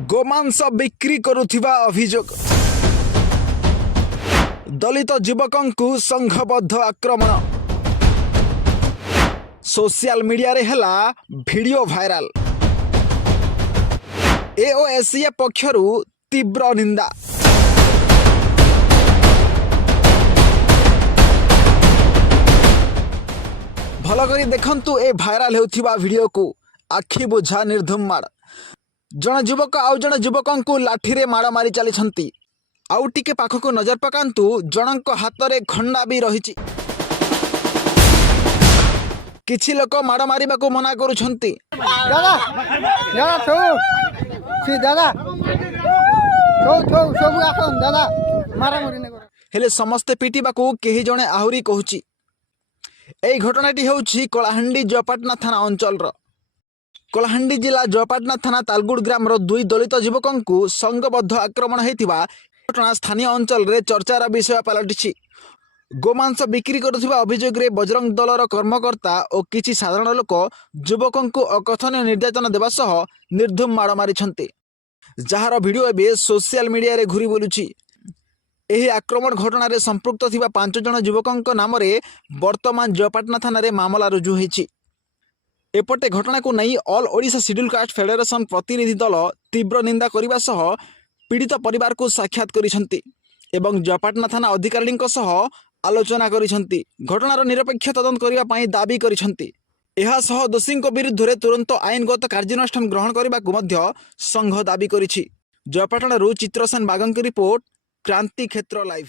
गोमांस बिक्री करुथिबा अभियोग दलित युवकंकु संघबद्ध आक्रमण सोशल मीडिया रे हला वीडियो वायरल एओएसए पक्षरु तीव्र निंदा। भल करी देखंतु ए वायरल हेउथिबा वीडियो को आखि बुझा निर्धुम माड़ जन युवक आउ जन युवकों को लाठी रे माड़ मारी चली आउ टिके पाखक नजर पकांतु जनक हाथ रे खंडा भी रही किछि लोक माड़ मारिबा को मना करुछंती। दादा दादा सी दादा सब आसन दादा मारा मारी ने हेले समस्ते पिटिबा को केही जणे आहुरी कहूची। एई घटनाटी हेउची कलाहांडी जयपाटना थाना अंचल रो कलाहांडी जिला जयपाटना थाना तालगुड़ ग्राम रो दुई दलित युवकों को संघबद्ध आक्रमण हेतिबा घटना स्थानीय अंचल रे चर्चार विषय पलटिछि। गोमांस बिक्री करुथिबा अभियोग रे बजरंग दलर कर्मकर्ता और किछि साधारण लोक युवकों को अकथनीय निर्यातना देवा सह निर्धुम माड़ मारिछंती, जार वीडियो एबे सोशल मीडिया रे घुरी बुलुछि। एही आक्रमण घटना रे संपृक्त थिबा 5 जण युवकों नाम रे वर्तमान जयपाटना थाना रे मामला रुजु होईछि। एपटे घटना को नहीं all Odisha schedule caste federation प्रतिनिधि दल तीव्र निंदा करने सह पीड़ित परिवार को साक्षात करिसेंती एवं जयपाटना थाना अधिकारी सह आलोचना करिसेंती। घटनार निरपेक्ष तदंत करने पई दाबी करिसेंती। एहा सह दोषी विरुद्ध रे तुरंत आईनगत कार्यानुष्ठान ग्रहण करने को मध्य संघ दाबी करिछि। जयपाटना चित्रसेन बागंकी रिपोर्ट, क्रांति क्षेत्र लाइव।